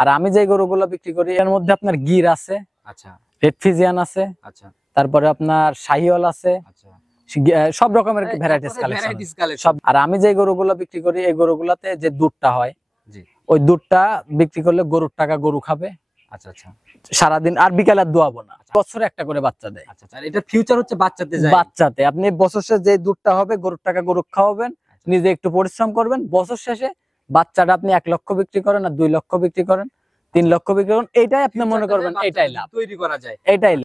আর আমি যে গরুগুলো বিক্রি করি এর মধ্যে আপনার গির আছে, আচ্ছা, রেড ফিজিয়ান আছে, আচ্ছা, তারপরে আপনার শাহিওয়াল আছে, আচ্ছা, সব রকমের ভ্যারাইটিস কালেকশন। আর আমি যে গরুগুলো বিক্রি করি এই গরুগুলাতে যে দুধটা হয়, জি, ওই দুধটা বিক্রি করলে গরুর টাকা গরু খাবে। আচ্ছা, আচ্ছা, সারাদিন আর বিকালে আর দোয়াবো না, বছরে একটা করে বাচ্চা দেয়। আচ্ছা, আচ্ছা, এটা ফিউচার হচ্ছে বাচ্চাতে যায়। বাচ্চাতে আপনি বছর শেষে যে দুধটা হবে গরুর টাকা গরু খাওয়াবেন, নিজে একটু পরিশ্রম করবেন, বছর শেষে বাচ্চাটা আপনি 1 লক্ষ বিক্রি করেন আর 2 লক্ষ বিক্রি করেন, 3 লক্ষ বিক্রি করেন, এইটাই আপনি মনে করবেন এটাই লাভ তৈরি করা যায়, এটাই লাভ।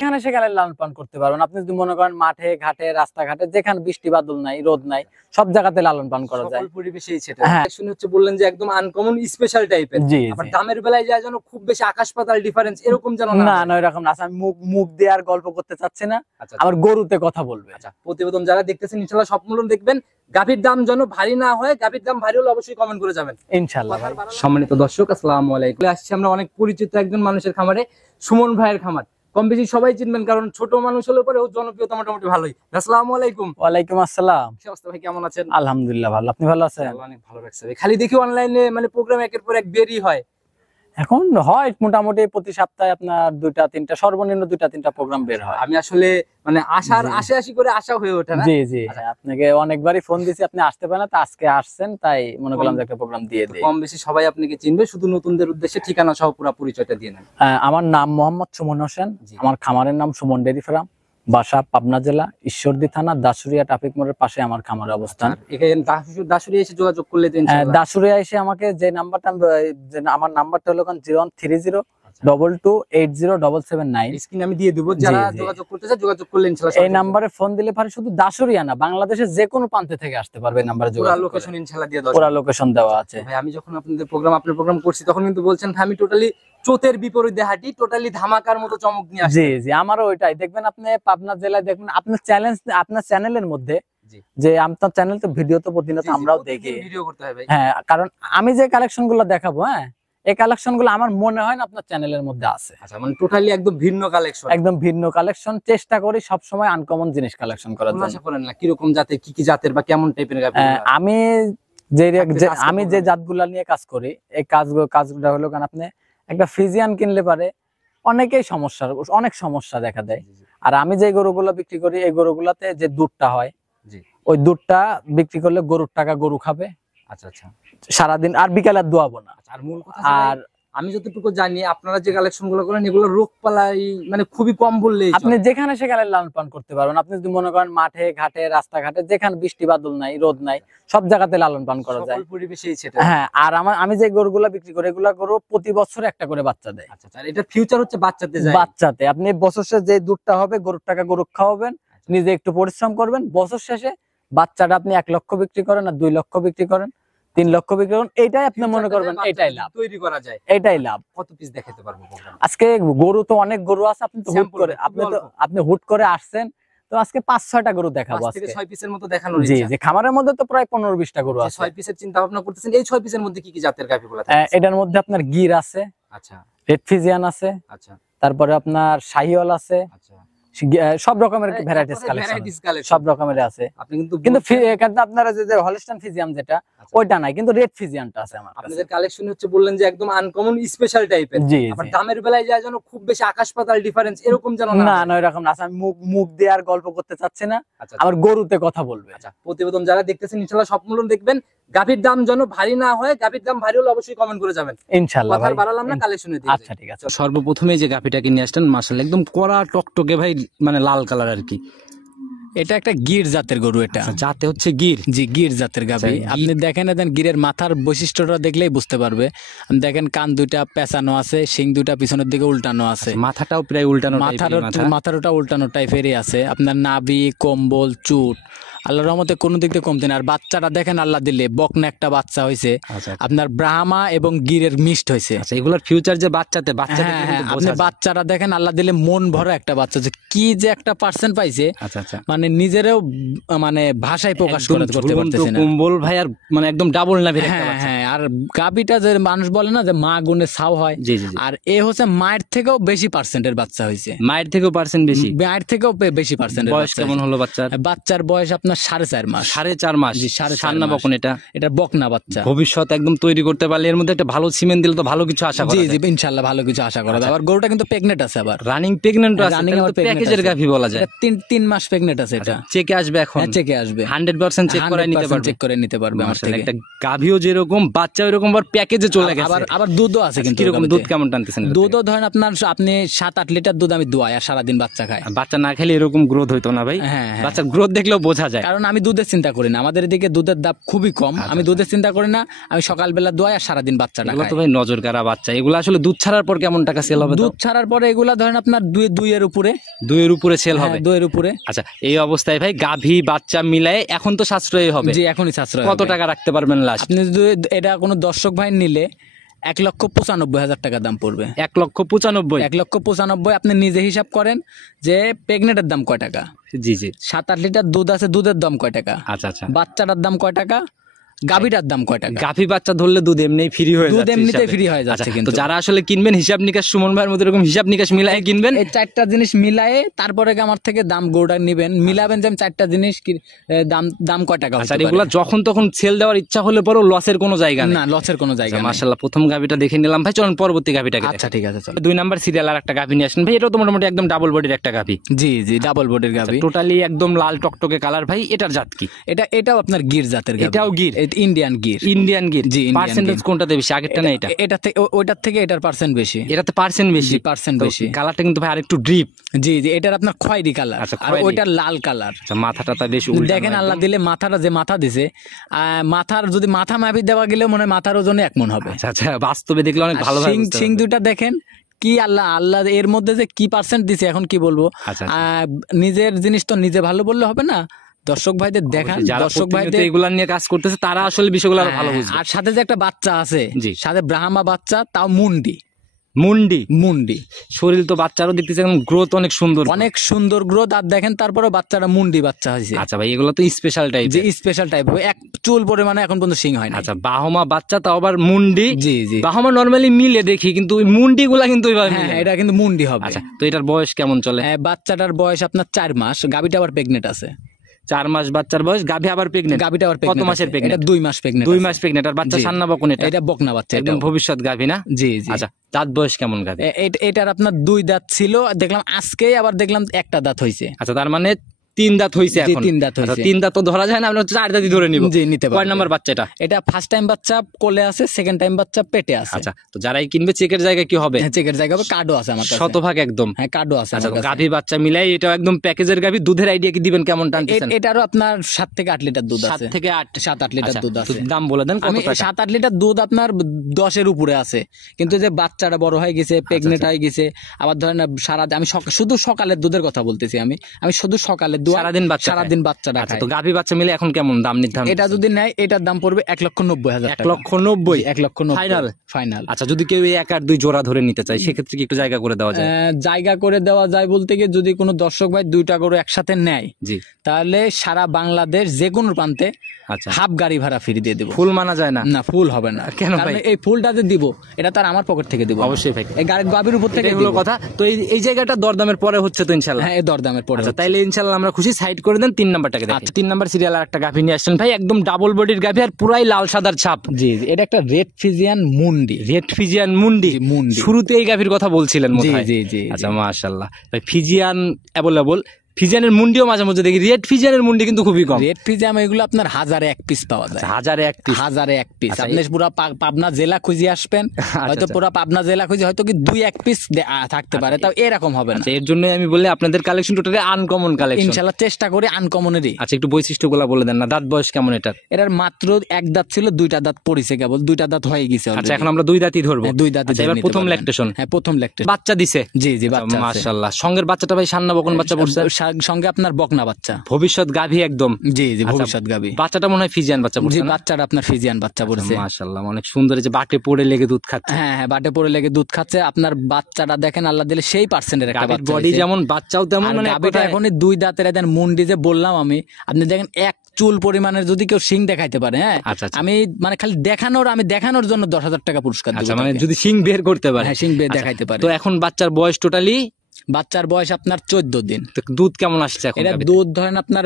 এখানে সেখানে লালন পালন করতে পারবেন। আপনি যদি মনে করেন মাঠে ঘাটে রাস্তাঘাটে যেখানে বৃষ্টি বাদল নাই, রোদ নাই, সব জায়গাতে লালন পালন করা যায়। সকল পরিবেশেই সেটা। হ্যাঁ। শুনে হচ্ছে বললেন যে একদম আনকমন স্পেশাল টাইপের। জি, আবার জি। দামের বেলায় যায় যেন খুব বেশি আকাশ পাতাল ডিফারেন্স এরকম যেন না না এরকম না। আমি মুখ দিয়ে আর গল্প করতে চাচ্ছি না, আচ্ছা, আমার গরুতে কথা বলবে। আচ্ছা, প্রতিবেদন যারা দেখতেছেন ইনশাআল্লাহ সম্পূর্ণ দেখবেন। গাভীর দাম যেন ভারী না হয়, গাভীর দাম ভারী হলে অবশ্যই কমেন্ট করে যাবেন ইনশাআল্লাহ ভাই। সম্মানিত দর্শক আসসালামু আলাইকুম। আসছি আমরা অনেক পরিচিত একজন মানুষের খামারে, সুমন ভাইয়ের খামার। কম বেশি সবাই চিনবেন কারণ ছোট মানুষ হলে পরে জনপ্রিয়তা মোটামুটি ভালোই। আসসালামু আলাইকুম। ওয়ালাইকুম আসসালাম। কি অবস্থা ভাই, কেমন আছেন? আলহামদুলিল্লাহ ভালো, আপনি ভালো আছেন? অনেক ভালো লাগছে ভাই। খালি দেখি অনলাইনে মানে প্রোগ্রাম একের পর এক বেরই হয়। এখন হয় মোটামুটি প্রতি সপ্তাহে আপনার 2টা 3টা সর্বনিম্ন 2টা 3টা প্রোগ্রাম বের হয়। আমি আসলে মানে আশার আশি করে আশা হয়ে ওঠে না। জি জি, আপনাকে অনেকবারই ফোন দিছি, আপনি আসতে পারেন না, তো আজকে আসছেন তাই মনে করলাম যে একটা প্রোগ্রাম দিয়ে দেই। কম বেশি সবাই আপনাকে চিনবে, শুধু নতুনদের উদ্দেশ্যে ঠিকানা সহ পুরো পরিচয়টা দিয়ে নেন। আমার নাম মোহাম্মদ সুমন হোসেন, আমার খামারের নাম সুমন ডেইরি ফার্ম, বাসা পাবনা জেলা ঈশ্বরদী থানা দাসুরিয়া ট্রাফিক মোড়ের পাশে আমার খামারের অবস্থান। এখানে দাসুরিয়া এসে যোগাযোগ করলে তো ইনশাআল্লাহ। দাসুরিয়া এসে আমাকে যে নাম্বারটা, আমার নাম্বারটা হলো 013022807779। স্ক্রিনে আমি দিয়ে দেব, যারা যোগাযোগ করতে চায় যোগাযোগ করলে ইনশাআল্লাহ। এই নম্বরে ফোন দিলে পরে শুধু দাসুরিয়া না, বাংলাদেশের যে কোনো প্রান্ত থেকে আসতে পারবে। এই নম্বরে যোগাযোগ পুরো লোকেশন ইনশাআল্লাহ দিয়ে দাও। পুরো লোকেশন দেওয়া আছে ভাই। আমি যখন আপনার প্রোগ্রাম করছি তখন কিন্তু বলছেন আমি টোটালি চোতের বিপরীতে হাঁটি, টোটালি ধামাকার মতো চমক নিয়ে আসি। জি জি, আমারও ওইটাই। দেখবেন আপনি পাবনা জেলায় দেখবেন আপনার চ্যানেলের মধ্যে, যে আপনার চ্যানেল তো ভিডিও তো প্রতিনিয়ত আমরাও দেখি, ভিডিও করতে হয় ভাই। হ্যাঁ, কারণ আমি যে কালেকশন গুলো দেখাবো, হ্যাঁ, এই কালেকশন গুলো আমার মনে হয় না আপনার চ্যানেলের মধ্যে আছে। আচ্ছা, মানে টোটালি একদম ভিন্ন কালেকশন। একদম ভিন্ন কালেকশন, চেষ্টা করি সব সময় আনকমন জিনিস কালেকশন করার জন্য। আশা করেন না কি রকম জাতের, কি জাতের বা কেমন টাইপের গাভী? আমি যে জাতগুলা নিয়ে কাজ করি, এই কাজগুলো হলো কারণ আপনি একটা ফ্রিজিয়ান কিনলে পারে অনেক সমস্যা দেখা দেয়। আর আমি যে গরুগুলো বিক্রি করি এই গরুগুলাতে যে দুধটা হয়, ওই দুধটা বিক্রি করলে গরুর টাকা গরু খাবে। আচ্ছা, আচ্ছা, সারাদিন আর বিকালে আর দোয়াবো না। আর মূল কথা, আর আমি যতটুকু জানি আপনারা যে কালেকশন গুলো করেন এগুলো রোগ পালাই মানে খুবই কম বললেই আপনি যেখানে সেখানে লালন পালন করতে পারবেন। আপনি যদি মনে করেন মাঠে ঘাটে রাস্তাঘাটে যেখানে বৃষ্টি বাদল নাই, রোদ নাই, সব জায়গাতে লালন পালন করা যায়। সকল পরিবেশেই সেটা। হ্যাঁ। আর আমি যে গরুগুলা বিক্রি করি এগুলা গরু প্রতি বছরে একটা করে বাচ্চা দেয়। আচ্ছা, আর এটা ফিউচার হচ্ছে বাচ্চাতে যায়। বাচ্চাতে আপনি বছর শেষে যে দুধটা হবে গরুর টাকা গরু খাওয়াবেন, নিজে একটু পরিশ্রম করবেন, বছর শেষে বাচ্চাটা আপনি 1 লক্ষ বিক্রি করেন আর 2 লক্ষ বিক্রি করেন, 3 লক্ষ বিক্রি করেন, এইটাই আপনি মনে করবেন এটাই লাভ তৈরি করা যায়। এটাই লাভ। কত পিস দেখাতে পারবো আজকে? গরু তো অনেক গরু আছে, আপনি হুট করে আসছেন, তো আজকে 5-6টা গরু দেখাবো। আজকে 6 পিসের মতো দেখানো। জি জি, খামারের মধ্যে তো প্রায় 15-20টা গরু আছে। 6 পিসের চিন্তা ভাবনা করতেছেন, এই 6 পিসের মধ্যে কি কি জাতের গাভীগুলো আছে? এটার মধ্যে আপনার গির আছে, আচ্ছা, রেড ফিজিয়ান আছে, আচ্ছা, তারপরে আপনার শাহিওয়াল আছে, আচ্ছা, সব রকমের ভ্যারাইটিস কালেকশন, সব রকমের আছে। আপনি কিন্তু আপনারা যে হলস্টাইন ফিজিয়াম যেটা ওইটা নাই, কিন্তু রেড ফিজিয়ানটা আছে আমার কাছে। আপনাদের কালেকশন হচ্ছে বললেন যে একদম আনকমন স্পেশাল টাইপের। জি, আবার দামের বেলায় যায় যেন খুব বেশি আকাশ পাতাল ডিফারেন্স এরকম যেন না না এরকম না। আমি মুখ দিয়ে আর গল্প করতে চাচ্ছি না, আমার গরুতে কথা বলবে। আচ্ছা, প্রতিবেদন যারা দেখতেছেন ইনশাআল্লাহ সম্পূর্ণ দেখবেন। গাভীর দাম যেন ভারী না হয়, গাভীর দাম ভারী হলে অবশ্যই কমেন্ট করে যাবেন ইনশাআল্লাহ। কথা বাড়ালাম না, কালেকশনে দিই। আচ্ছা ঠিক আছে। সর্বপ্রথমে যে গাভীটাকে নিয়ে আসলেন মাশাআল্লাহ একদম কড়া টকটকে ভাই, মানে লাল কালার আর কি। এটা একটা গির জাতের গরু এটা। আচ্ছা, জাতে হচ্ছে গির। জি, গির জাতের গাভী। আচ্ছা, আপনি দেখেন দেন গিরের মাথার বৈশিষ্ট্যটা দেখলেই বুঝতে পারবে। আপনি দেখেন কান দুইটা পেঁচানো আছে, শিং দুইটা পিছনের দিকে উল্টানো আছে, মাথাটাও প্রায় উল্টানো, মাথার ওটা উল্টানো টাইপেরই আছে। আপনার নাভি, কম্বল, চুট আল্লাহর রহমতে কোনো দিক দিয়ে কমতে না। আর বাচ্চাটা দেখেন আল্লাহ দিলে বকনা একটা বাচ্চা হয়েছে, আচ্ছা, আপনার ব্রাহ্মা এবং গিরের মিক্সড হয়েছে। আচ্ছা, এগুলোর ফিউচার যে বাচ্চাতে হ্যাঁ হ্যাঁ, আপনি বাচ্চাটা দেখেন আল্লাহ দিলে মন ভরা একটা বাচ্চা হচ্ছে, কি যে একটা পার্সেন্ট পাইছে, আচ্ছা আচ্ছা, মানে নিজেরও মানে ভাষায় প্রকাশ করতে পারতেছে না। কম্বল ভাই, আর মানে একদম ডাবল নাভির একটা হ্যাঁ বাচ্চা। হ্যাঁ, আর গাবিটা যে মানুষ বলে না যে মা গুণে ছাও হয়, জি জি জি। আর এ হচ্ছে মায়ের থেকেও বেশি পার্সেন্টের বাচ্চা হয়েছে, মায়ের থেকেও পার্সেন্ট বেশি, মায়ের থেকেও বেশি পার্সেন্টের বয়স কেমন হলো বাচ্চার? বাচ্চার বয়স আপনার 4.5 মাস। 4.5 মাস। জি, 4.5 সান্না মাস। বকন এটা, এটা বকনা বাচ্চা। ভবিষ্যৎ একদম তৈরি করতে পারলে এর মধ্যে একটা ভালো সিমেন্ট দিলে তো ভালো কিছু আশা করা জি যায়। জি, ইনশাআল্লাহ ভালো কিছু আশা করা যায়। আবার গরুটা কিন্তু প্রেগনেন্ট আছে, আবার রানিং প্রেগন্যান্ট আছে, রানিং তাহলে আবার তো প্যাকেজের গাভী বলা যায়। 3 মাস প্রেগনেন্ট আছে এটা। চেকে আসবে এখন? হ্যাঁ, চেকে আসবে, 100% চেক করে নিতে পারবে, চেক করে নিতে পারবে আমার মাশাআল্লাহ। থেকে। একটা গাভীও যেরকম বাচ্চা ওইরকম আবার প্যাকেজে চলে গেছে। আবার দুধও আছে কিন্তু। কিরকম দুধ কেমন টানতেছেন? দুধও ধরেন আপনার আপনি 7-8 লিটার দুধ আমি দোয়াই, আর সারাদিন বাচ্চা খায়। বাচ্চা না খেলে এরকম গ্রোথ হইতো না ভাই। হ্যাঁ হ্যাঁ, বাচ্চার গ্রোথ দেখলেও বোঝা যায়। কারণ আমি দুধের চিন্তা করি না, আমাদের এদিকে দুধের দাম খুবই কম, আমি দুধের চিন্তা করি না। আমি সকালবেলা দোয়াই আর সারাদিন বাচ্চাটা এগুলো খায়। তো ভাই নজর কাড়া বাচ্চা। এগুলো আসলে দুধ ছাড়ার পর কেমন টাকা সেল হবে? দুধ ছাড়ার পরে এগুলা ধরেন আপনার 2 এর উপরে, 2 এর উপরে সেল হবে। 2 এর উপরে। আচ্ছা, এই অবস্থায় ভাই গাভী বাচ্চা মিলায়ে এখন তো সাশ্রয়ী হবে। জি, এখনই সাশ্রয় কত হবে। টাকা রাখতে পারবেন লাস্ট? আপনি যদি এটা কোনো দর্শক ভাই নিলে 1,95,000 টাকা দাম পড়বে। 1,95,000? 1,95,000 আপনি নিজে হিসাব করেন যে প্রেগনেন্টের দাম কয় টাকা, জি জি। 7-8 লিটার দুধ আছে, দুধের দাম কয় টাকা, আচ্ছা আচ্ছা, বাচ্চাটার দাম কয় টাকা, গাভীটার দাম কয় টাকা। গাভী বাচ্চা ধরলে দুধ এমনিই ফ্রি হয়ে যাচ্ছে, দুধ এমনিতেই হিসাবে। ফ্রি হয়ে যাচ্ছে। আচ্ছা, কিন্তু তো যারা আসলে কিনবেন হিসাব নিকাশ সুমন ভাইয়ের মধ্যে এরকম হিসাব নিকাশ মিলাই কিনবেন, এই 4টা জিনিস মিলায়ে তারপরে আমার থেকে দাম গরুটা নিবেন, মিলাবেন যে আমি 4টা জিনিস দাম কয় টাকা আচ্ছা, হতে পারে। এগুলা যখন তখন সেল দেওয়ার ইচ্ছা হলে পরেও লসের কোনো জায়গা নেই। না, লসের কোনো জায়গা নেই। মাশাআল্লাহ, প্রথম গাভীটা দেখে নিলাম ভাই। চলুন পরবর্তী গাভীটাকে দেখি। আচ্ছা ঠিক আছে, চলো। 2 নাম্বার সিরিয়াল আর একটা গাভী নিয়ে আসেন ভাই। এটাও তো মোটামুটি একদম ডাবল বডির একটা গাভী। জি জি, ডাবল বডির গাভী, টোটালি একদম লাল টকটকে কালার ভাই। এটার জাত কি? এটাও আপনার গির জাতের গাভী। এটাও গির? ইন্ডিয়ান গির। ইন্ডিয়ান গির। জি, ইন্ডিয়ান পার্সেন্টেজ গির। কোনটাতে বেশি, আগেরটা না এটা? এটা থেকে ওইটার থেকে এটার পার্সেন্ট বেশি। এটাতে পার্সেন্ট বেশি? জি, পার্সেন্ট বেশি। কালারটা কিন্তু ভাই আরেকটু ডিপ। জি জি, এটার আপনার খয়েরি কালার, আচ্ছা, আর ওইটার লাল কালার। আচ্ছা, মাথাটা বেশ উল্টানো দেখেন আল্লাহ একদম। দিলে মাথাটা যে মাথা দিছে, মাথার যদি মাথা মাপি দেওয়া গেলে মনে হয় মাথার ওজনে 1 মণ হবে। আচ্ছা আচ্ছা, বাস্তবে দেখলে অনেক আর ভালো ভাবে শিং দুইটা দেখেন, কি আল্লাহ এর মধ্যে যে কি পার্সেন্ট দিছে এখন কি বলবো। আচ্ছা, নিজের জিনিস তো নিজে ভালো বললে হবে না, দর্শক ভাইদের দেখান। যারা দর্শক ভাইদের এগুলা নিয়ে কাজ করতেছে তারা আসলে বিষয়গুলো আরো ভালো বুঝবে। আর সাথে যে একটা বাচ্চা আছে, জি। সাথে ব্রাহ্মা বাচ্চা, তাও মুন্ডি। মুন্ডি শরীর তো বাচ্চারও দেখতেছে এখন গ্রোথ অনেক সুন্দর, অনেক সুন্দর গ্রোথ। আর দেখেন তারপরে বাচ্চাটা মুন্ডি বাচ্চা হয়েছে। আচ্ছা ভাই, এগুলো তো স্পেশাল টাইপ, যে স্পেশাল টাইপ, এক চুল পরিমাণে এখন পর্যন্ত শিং হয় না। আচ্ছা, বাহমা বাচ্চা তাও আবার মুন্ডি। জি জি, বাহমা নরমালি মিলে দেখি, কিন্তু ওই মুন্ডি গুলা কিন্তু ওইভাবে মিলে হ্যাঁ, না। এটা কিন্তু মুন্ডি হবে। আচ্ছা, তো এটার বয়স কেমন চলে? বাচ্চাটার বয়স আপনার 4 মাস, গাবিটা আবার প্রেগনেন্ট আছে। 4 মাস বাচ্চার বয়স, গাভী আবার প্রেগনেন্ট? গাবিটা আবার কত প্রেগনেন্ট মাসের আছে? প্রেগনেন্ট? এটা 2 মাস প্রেগনেন্ট। 2 মাস প্রেগনেন্ট। আর বাচ্চা জি। সান্না বকন? এটা বকনা বাচ্চা, একদম এটা ভবিষ্যৎ গাভী না? জি জি। আচ্ছা, দাঁত বয়স কেমন গাভী? এটার আপনার 2 দাঁত ছিল, দেখলাম আজকেই আবার দেখলাম একটা দাঁত হইছে। আচ্ছা, তার মানে 3 দাঁত হইছে জি, এখন? 3 দাঁত হইছে। 3 দাঁত তো ধরা যায় না, আমরা 4 দাঁতই ধরে নিব। জি, নিতে পারবে। কয় নাম্বার বাচ্চা এটা? এটা ফার্স্ট টাইম বাচ্চা কোলে আছে, সেকেন্ড টাইম বাচ্চা পেটে আছে। আচ্ছা, তো যারাই কিনবে চেকের জায়গায় কি হবে? হ্যাঁ, চেকের জায়গা হবে, কার্ডও আছে আমার কাছে। শতভাগ একদম? হ্যাঁ, কার্ডও আছে আচ্ছা, আমার তো কাছে। গাভী বাচ্চা মিলাই এটা একদম প্যাকেজের গাভী। দুধের আইডিয়া কি দিবেন, কেমন টানতেছেন? এটারও আপনার 7 থেকে 8 লিটার দুধ 7 আছে। থেকে 8? 7-8 লিটার আচ্ছা, দুধ তো আছে। দাম বলে দেন কত আমি টাকা? 7-8 লিটার দুধ আপনার 10 এর উপরে আছে, কিন্তু যে বাচ্চাটা বড় হয়ে গেছে, প্রেগনেন্ট হয়ে গেছে, আবার ধরেন আমি শুধু সকালের দুধের কথা বলতেছি। আমি শুধু সকালের দুধ, সারাদিন বাচ্চাটা খায়। তো গাভী বাচ্চা মিলে এখন কেমন দাম নির্ধারণ? এটা যদি নেয় এটার দাম পড়বে 1,90,000 টাকা। 1,90,000? 1,90,000 ফাইনাল? ফাইনাল। আচ্ছা, যদি কেউ 1 আর 2 জোড়া ধরে নিতে চায় সেক্ষেত্রে কি একটু জায়গা করে দেওয়া যায়? জায়গা করে দেওয়া যায় বলতে গিয়ে, যদি কোনো দর্শক ভাই 2টা গরু একসাথে নেয়, জি, তাহলে সারা বাংলাদেশ যে কোনো প্রান্তে আচ্ছা, হাফ গাড়ি ভাড়া ফ্রি দিয়ে দেবো। ফুল মানা যায় না? না, ফুল হবে না। কেন কারণ ভাই? এই ফুলটা যে দিব, এটা তার আমার পকেট থেকে দিব। অবশ্যই ভাই, এই গাবির উপর থেকে এগুলো দিব। কথা তো। এই জায়গাটা দরদামের পরে হচ্ছে তো ইনশাআল্লাহ? হ্যাঁ, এই দরদামের পরে আচ্ছা, হচ্ছে। তাইলে ইনশাআল্লাহ আমরা খুশি। সাইড করে দেন, 3 নাম্বারটাকে দেখি। আচ্ছা। 3 নাম্বার সিরিয়াল আর একটা গাভী নিয়ে আসছেন ভাই, একদম ডাবল বডির গাভী আর পুরাই লাল সাদার ছাপ। জি জি, এটা একটা রেড ফিজিয়ান মুন্ডি। রেড ফিজিয়ান মুন্ডি? জি, মুন্ডি। শুরুতে এই গাভীর কথা বলছিলেন মনে জি হয়? জি জি। আচ্ছা, মাশাআল্লাহ ভাই, ফিজিয়ান অ্যাভেলেবল। ফিজিয়ানের মুন্ডিও মাঝে মধ্যে দেখি, রেড ফিজিয়ানের মুন্ডি কিন্তু খুবই কম। রেড ফিজিয়াম এগুলো আপনার 1000-এ 1 পিস পাওয়া যায়, 1000-এ 1 পিস, 1000-এ 1 পিস। আচ্ছা, আপনি পুরো পাবনা জেলা খুঁজে আসবেন, হয়তো পুরো পাবনা জেলা খুঁজে হয়তো কি 2-1 পিস থাকতে পারে, তাও এরকম হবে না। এর জন্য আমি বলি আপনাদের কালেকশন টোটালি আনকমন কালেকশন। ইনশাআল্লাহ চেষ্টা করি আনকমনেরই। আচ্ছা, একটু বৈশিষ্ট্যগুলো বলে দেন না। দাঁত বয়স কেমন এটার? এটার মাত্র 1 দাঁত ছিল, 2টা দাঁত পড়েছে, কেবল 2টা দাঁত হয়ে গেছে। আচ্ছা, এখন আমরা 2 দাঁতই ধরবো। 2 দাঁত। এবার প্রথম ল্যাকটেশন। হ্যাঁ, প্রথম ল্যাকটেশন। বাচ্চা দিছে? জি জি, বাচ্চা আছে। মাশাআল্লাহ। সঙ্গের বাচ্চাটা ভাই সান্না বকন বাচ্চা পড়ছে, সঙ্গে আপনার বকনা বাচ্চা, ভবিষ্যৎ গাভী একদম। জি জি, আচ্ছা, ভবিষ্যৎ গাভী। বাচ্চাটা মনে হয় ফিজিয়ান বাচ্চা জি, পড়ছে না? বাচ্চাটা আপনার ফিজিয়ান বাচ্চা পড়ছে। মাশাআল্লাহ, অনেক সুন্দর। এই যে বাটে পড়ে লেগে দুধ খাচ্ছে। হ্যাঁ হ্যাঁ, বাটে পড়ে লেগে দুধ খাচ্ছে। আপনার বাচ্চাটা দেখেন, আল্লাহ দিলে সেই পার্সেন্টের একটা বাচ্চা। বডি যেমন বাচ্চাও তেমন, মানে গাভীটা এখনই 2 দাঁতের। এদের মুন্ডি যে বললাম আমি, আপনি দেখেন 1 চুল পরিমাণের যদি কেউ শিং দেখাইতে পারে, হ্যাঁ, আচ্ছা, আচ্ছা। আমি মানে খালি দেখানোর জন্য 10,000 টাকা পুরস্কার দেব। আচ্ছা, মানে যদি শিং বের করতে পারে। হ্যাঁ, শিং বের আচ্ছা, দেখাইতে পারে। তো এখন বাচ্চার বয়স টোটালি? বাচ্চার বয়স আপনার 14 দিন। তো দুধ কেমন আসছে এখন? এটা দুধ ধরেন আপনার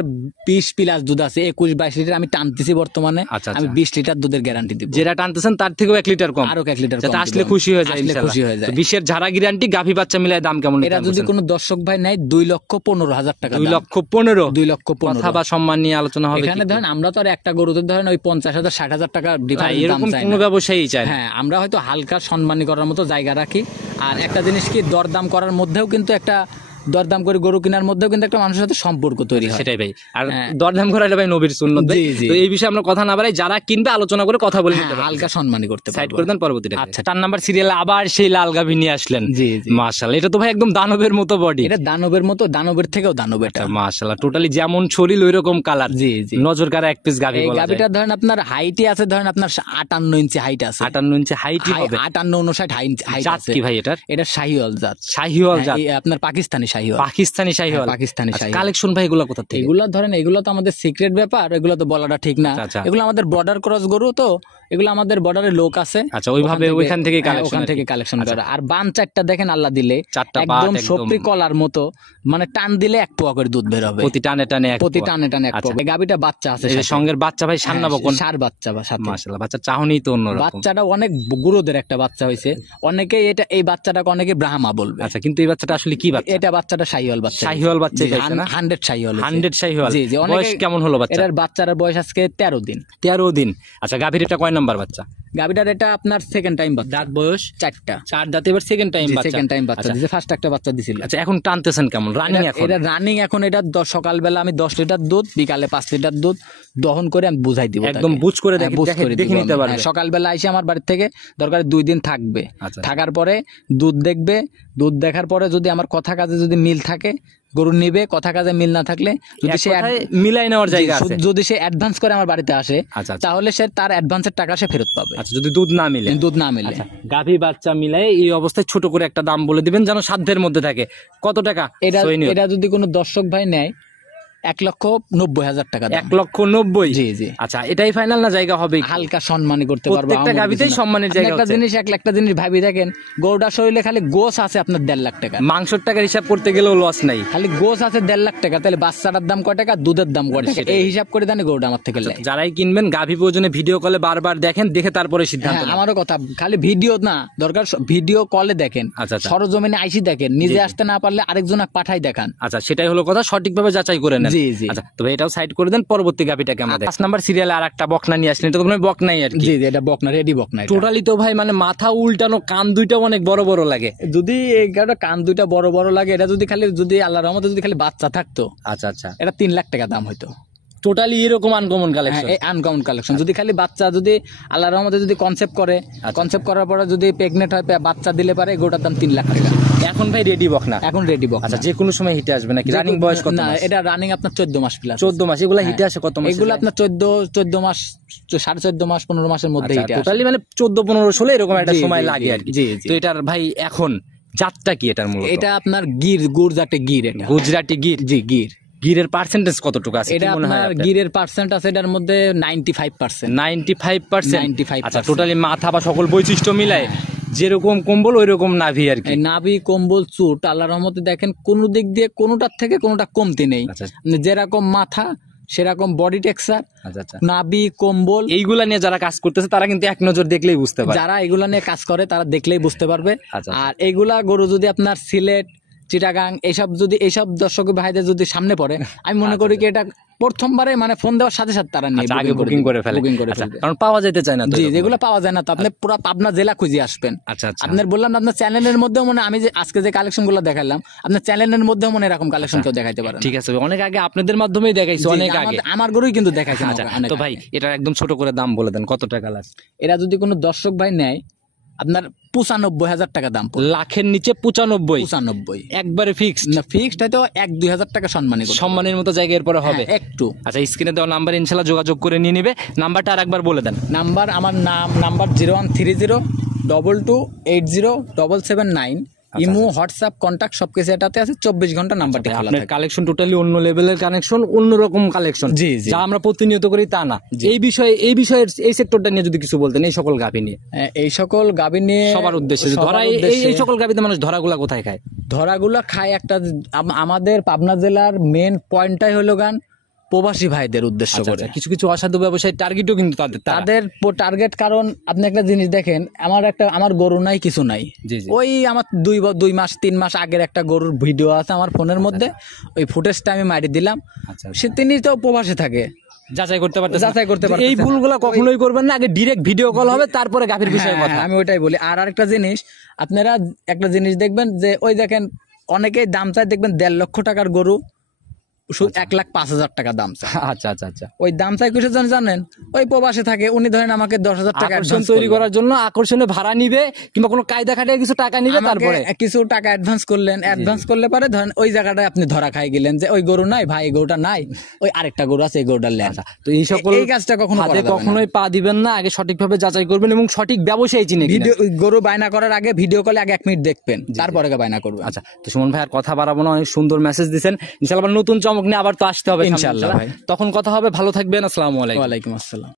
20 প্লাস দুধ আছে, 21-22 লিটার আমি টানতেছি বর্তমানে। আচ্ছা, আমি আচ্ছা। 20 লিটার দুধের গ্যারান্টি দিব। যেটা টানতেছেন তার থেকেও 1 লিটার কম, আরো 1 লিটার যাতে কম আসলে দিব। খুশি হয়ে যায়। আসলে খুশি হয়ে যায়। 20-এর ঝাড়া গ্যারান্টি, গাভী বাচ্চা মিলায় দাম কেমন? এটা যদি কোনো দর্শক ভাই নেয় 2,15,000 টাকা। 2,15,000? 2,15,000 কথা বা সম্মান নিয়ে আলোচনা হবে। এখানে ধরেন আমরা তো আর একটা গরুতে ধরেন ওই 50,000 60,000 টাকা ডিফারেন্স দাম এরকম চাই কোনো না। ব্যবসায়ী চায় না। হ্যাঁ, আমরা হয়তো হালকা সম্মানী করার মতো জায়গা রাখি। আর একটা জিনিস কি, দরদাম করার মধ্যেও কিন্তু একটা, দরদাম করে গরু কেনার মধ্যেও কিন্তু একটা মানুষের সাথে সম্পর্ক তৈরি হয়। সেটাই ভাই। আর হ্যাঁ। দরদাম করাটা ভাই নবীর সুন্নাত ভাই। জি, জি। তো এই বিষয়ে আমরা কথা না বাড়াই, যারা কিনবে আলোচনা করে কথা বলে হ্যাঁ, নিতে পারবে। হালকা সম্মানী করতে সাইড পারবো। করে দেন পরবর্তীটা। আচ্ছা। 4 নাম্বার সিরিয়ালে আবার সেই লাল গাভী নিয়ে আসলেন। জি, জি। মাশাআল্লাহ, এটা তো ভাই একদম দানবের মতো বডি। এটা দানবের মতো, দানবের থেকেও দানব এটা। মাশাআল্লাহ, টোটালি যেমন শরীর ওইরকম কালার। জি, জি। নজর কাড়া 1 পিস গাভী এই বলা যায়। গাভীটা ধরেন আপনার হাইটে আছে, ধরেন আপনার 58 ইঞ্চি হাইট আছে। 58 ইঞ্চি হাইটই হবে। 58-59 হাইট জাত আছে। কি ভাই এটার? এটা শাহিওয়াল জাত। শাহিওয়াল জাত? হ্যাঁ, আপনার পাকিস্তানি শাহিওয়াল। পাকিস্তানি শাহিওয়াল। হ্যাঁ, পাকিস্তানি শাহিওয়াল। কালেকশন ভাই এগুলো কোথা থেকে? এগুলা ধরেন, এগুলো তো আমাদের সিক্রেট ব্যাপার, এগুলো তো বলাটা ঠিক না। আচ্ছা, আচ্ছা। এগুলো আমাদের বর্ডার ক্রস গরু, তো এগুলো আমাদের বর্ডারের লোক আছে। আচ্ছা, ওইভাবে ওইখান থেকে কালেকশন। ওখান থেকে কালেকশন করা। আর বান 4টা দেখেন আল্লাহ দিলে, 4টা একদম বাট, সপরি কলার মতো, মানে টান দিলে 1 পোয়া করে দুধ বের হবে। প্রতি টানে টানে এক প্রতি পোয়া। টানে টানে 1 আচ্ছা। পোয়া। এই গাভীটা বাচ্চা আছে এই যে সাথে। সঙ্গের বাচ্চা ভাই সান্না হ্যাঁ, বকন। ষাঁড় বাচ্চা বা সাথে। মাশাআল্লাহ, বাচ্চা চাহনি তো অন্যরকম। বাচ্চাটা অনেক গুরুদের একটা বাচ্চা হয়েছে। অনেকে এই বাচ্চাটাকে অনেকে ব্রাহ্মা বলবে। আচ্ছা, কিন্তু এই বাচ্চাটা আসলে কি বাচ্চা? এটা বাচ্চাটা শাহিওয়াল বাচ্চা। শাহিওয়াল বাচ্চাই পাইছে না? 100 শাহিওয়াল। 100 শাহিওয়াল। জি জি। বয়স কেমন হলো বাচ্চা? এটার বাচ্চার বয়স আজকে 13 দিন। 13 দিন। আচ্ছা, গাভীর এটা কয় নাম্বার বাচ্চা? গাভীটার এটা আপনার সেকেন্ড টাইম বাচ্চা। দাঁত বয়স 4টা। 4 দাঁতে, এবার সেকেন্ড টাইম বাচ্চা। সেকেন্ড টাইম বাচ্চা আচ্ছা। দিছে, ফার্স্ট একটা বাচ্চা দিছিল। আচ্ছা, এখন টানতেছেন কেমন? রানিং এখন? এটা রানিং এখন। এটা সকালবেলা আমি 10 লিটার দুধ, বিকালে 5 লিটার দুধ দহন করে আমি বুঝাই দিব। একদম বুঝ করে হ্যাঁ, বুঝ করে দেখে দিব নিতে আমি। পারবে। হ্যাঁ, সকালবেলা এসে আমার বাড়ি থেকে দরকার 2 দিন থাকবে। আচ্ছা। থাকার পরে দুধ দেখবে, দুধ দেখার পরে যদি আমার কথা কাজে যদি মিল থাকে গরু নিবে, কথা কাজে মিল না থাকলে যদি সে মিলাই নেওয়ার জায়গা আছে। যদি সে অ্যাডভান্স করে আমার বাড়িতে আসে, আচ্ছা, আচ্ছা। তাহলে সে তার অ্যাডভান্সের টাকা সে ফেরত পাবে। আচ্ছা, যদি দুধ না মিলে? দুধ না মিলে। গাভী বাচ্চা মিলাই এই অবস্থায় ছোট করে একটা দাম বলে দিবেন, যেন সাধ্যের মধ্যে থাকে। কত টাকা? এটা যদি কোনো দর্শক ভাই নেয় 1,90,000 টাকা দাম। 1,90,000? জি জি। আচ্ছা, এটাই ফাইনাল না জায়গা হবে? হালকা সম্মানী করতে পারবো। প্রত্যেকটা গাভীতেই সম্মানের জায়গা একটা হচ্ছে। জিনিস, একটা জিনিস ভাবি দেখেন, গরুটা শরীরে খালি গোস আছে আপনার 1.5 লাখ টাকা। মাংসের টাকার হিসাব করতে গেলেও লস নাই। খালি গোস আছে 1.5 লাখ টাকা, তাহলে বাচ্চাটার দাম কয় টাকা, দুধের দাম কয় টাকা, এই হিসাব করে জানি গরুটা আমার থেকে নেয়। যারাই কিনবেন গাভী প্রয়োজনে ভিডিও কলে বারবার দেখেন, দেখে তারপরে সিদ্ধান্ত হ্যাঁ, নেন। আমারও কথা, খালি ভিডিও না, দরকার ভিডিও কলে দেখেন। আচ্ছা, আচ্ছা। সরজমিনে আইসি দেখেন, নিজে আসতে না পারলে আরেকজন পাঠাই দেখান। আচ্ছা, সেটাই হলো কথা, সঠিকভাবে যাচাই করে নেন। জি জি। আচ্ছা, তবে এটাও সাইড করে দেন, পরবর্তী গাভীটাকে আমরা 5 নাম্বার সিরিয়ালে আর একটা বকনা নিয়ে আসলেন। এটা তো মানে বকনাই আর কি। জি জি, এটা বকনা, রেডি বকনা। টোটালি তো ভাই মানে মাথা উল্টানো, কান দুইটা অনেক বড় বড় লাগে। যদি এই গাড়িটা কান দুইটা বড় বড় লাগে, এটা যদি খালি, যদি আল্লাহর রহমতে যদি খালি বাচ্চা থাকতো, আচ্ছা আচ্ছা, এটা 3 লাখ টাকা দাম হইতো। টোটালি এরকম আনকমন কালেকশন। হ্যাঁ, আনকমন কালেকশন। যদি খালি বাচ্চা, যদি আল্লাহর রহমতে যদি কনসেপ্ট করে, কনসেপ্ট করার পরে যদি প্রেগনেন্ট হয়, বাচ্চা দিলে পারে, গোটার দাম 3 লাখ টাকা। এখন ভাই রেডি বকনা? এখন রেডি বকনা। আচ্ছা, যে কোনো সময় হিটে আসবে নাকি? রানিং বয়স কত না, মাস? এটা রানিং আপনার 14 মাস প্লাস। 14 মাস। এগুলা হিটে আসে কত মাস? এগুলো আপনার 14 মাস, 14.5 মাস, 15 মাসের মধ্যে হিটে আসে। টোটালি মানে 14-15 16 এরকম একটা জি, সময় জি, লাগে আর কি। জি, জি। তো এটার ভাই এখন জাতটা কি এটার মূলত? এটা আপনার গুড় জাতে গির। এটা গুজরাটি গির? জি, গির। গিরের পার্সেন্টেজ কতটুকু আছে? এটা আপনার গিরের পার্সেন্ট আছে এটার মধ্যে 95%। 95%? 95%। আচ্ছা, টোটালি মাথা বা সকল বৈশিষ্ট্য মিলায় যেরকম কম্বল ওই রকম নাভি আর কি। নাভি, কম্বল, চুট, আল্লাহর রহমতে দেখেন কোনো দিক দিয়ে কোনোটার থেকে কোনোটা কমতি নেই। আচ্ছা, যেরকম মাথা সেরকম বডি টেক্সচার, আচ্ছা আচ্ছা। নাভি, কম্বল, এইগুলা নিয়ে যারা কাজ করতেছে তারা কিন্তু এক নজর দেখলেই বুঝতে পারে। যারা এগুলা নিয়ে কাজ করে তারা দেখলেই বুঝতে পারবে। আচ্ছা। আর এগুলা গরু যদি আপনার সিলেট, চিটাগাং এইসব দর্শক ভাইদের যদি সামনে পড়ে, আমি মনে করি কি এটা প্রথমবারে মানে ফোন দেওয়ার সাথে সাথে তারা নিয়ে আগে বুকিং করে ফেলে। বুকিং করে আচ্ছা, ফেলবে। কারণ পাওয়া যেতে চায় না তো জি, এরকম। যেগুলো পাওয়া যায় না তো আপনি পুরো পাবনা জেলা খুঁজে আসবেন। আচ্ছা আচ্ছা, আপনার বললাম না, আপনার চ্যানেলের মধ্যেও মনে আমি যে আজকে যে কালেকশন গুলো দেখালাম, আপনার চ্যানেলের মধ্যেও মনে এরকম কালেকশন কেউ দেখাইতে পারে না। ঠিক আছে, অনেক আগে আপনাদের মাধ্যমেই দেখাইছো, জি, অনেক আগে। আমার গরুই কিন্তু দেখাইছে আচ্ছা, অনেক তো ভাই আগে। এটা একদম ছোট করে দাম বলে দেন, কত টাকা লাগছে? এরা যদি কোনো দর্শক ভাই নেয়, আপনার 95,000 টাকা দাম পড়বে। লাখের নিচে 95? 95 একবারে ফিক্সড? না, ফিক্সড হয়তো 1-2,000 টাকা সম্মানী করতে সম্মানের মতো জায়গা এরপরে হবে। হবে? হ্যাঁ, একটু। আচ্ছা, স্ক্রিনে দেওয়া নাম্বার ইনশাআল্লাহ যোগাযোগ করে নিয়ে নেবে। নাম্বারটা আরেকবার বলে দেন। নাম্বার আমার নাম্বার 0130-2280-779। ইমো, হোয়াটসঅ্যাপ, কন্টাক্ট সবকিছু এটাতে আছে। 24 ঘন্টা নাম্বারটি খোলা আপনার থাকে। কালেকশন টোটালি অন্য লেভেলের কালেকশন, অন্যরকম কালেকশন, জি, জি। যা আমরা প্রতিনিয়ত করি তা না। এই বিষয়ের এই সেক্টরটা নিয়ে যদি কিছু বলতেন, এই সকল গাভী নিয়ে, এই সকল গাভী নিয়ে সবার উদ্দেশ্যে। ধরা এই সকল গাভীতে মানুষ ধরাগুলা কোথায় খায়? ধরাগুলা খায় একটা আমাদের পাবনা জেলার মেন পয়েন্টটাই হলো গান প্রবাসী ভাইদের উদ্দেশ্য আচ্ছা, করে। আচ্ছা, কিছু কিছু অসাধু ব্যবসায়ী টার্গেটও কিন্তু তাদের টার্গেট। কারণ আপনি একটা জিনিস দেখেন, আমার গরু নাই, কিছু নাই। জি, জি। ওই আমার 2 মাস 3 মাস আগের একটা গরুর ভিডিও আছে আমার ফোনের মধ্যে, ওই ফুটেজটা আমি মারি দিলাম। আচ্ছা, তিনি তো প্রবাসে থাকে, যাচাই করতে পারতেছেন। যাচাই করতে পারতেছেন এই ভুলগুলো কখনোই করবেন না, আগে ডিরেক্ট ভিডিও কল হবে, তারপরে গাভীর বিষয়ে হ্যাঁ, কথা। আমি ওইটাই বলি। আর আরেকটা জিনিস, আপনারা একটা জিনিস দেখবেন যে ওই দেখেন অনেকেই দাম চায়, দেখবেন 1.5 লক্ষ টাকার গরু 1,05,000 টাকা দাম চায়। আচ্ছা আচ্ছা আচ্ছা, ওই দাম চাই কিসের জন্য জানেন? ওই প্রবাসে থাকে, উনি ধরেন আমাকে 10,000 টাকা আকর্ষণ অ্যাডভান্স তৈরি করার জন্য আকর্ষণে ভাড়া নিবে, কিংবা কোনো কায়দা খাটিয়ে কিছু টাকা নিবে, তারপরে কিছু টাকা অ্যাডভান্স করলেন। অ্যাডভান্স করলে পারে ধরেন ওই জায়গাটায় আপনি ধরা খাই গেলেন যে ওই গরু নাই ভাই, এই গরুটা নাই, ওই আরেকটা গরু আছে, এই গরুটা লেন। তো এই সকল এই কাজটা কখনো করা হাতে যাবে না। কখনোই পা দিবেন না, আগে সঠিকভাবে যাচাই করবেন এবং সঠিক ব্যবসায়ী চিনে কিনেন। ভিডিও গরু বায়না করার আগে ভিডিও কলে আগে 1 মিনিট দেখবেন, তারপরে বায়না করবেন। আচ্ছা, তো সুমন ভাই আর কথা বাড়াবো না, অনেক সুন্দর মেসেজ দিয়েছেন। ইনশাআল্লাহ আবার নতুন চমক নিয়ে আবার তো আসতে হবে ইনশাআল্লাহ ভাই। তখন কথা হবে। ভালো থাকবেন, আসসালামু আলাইকুম। ওয়ালাইকুম আসসালাম।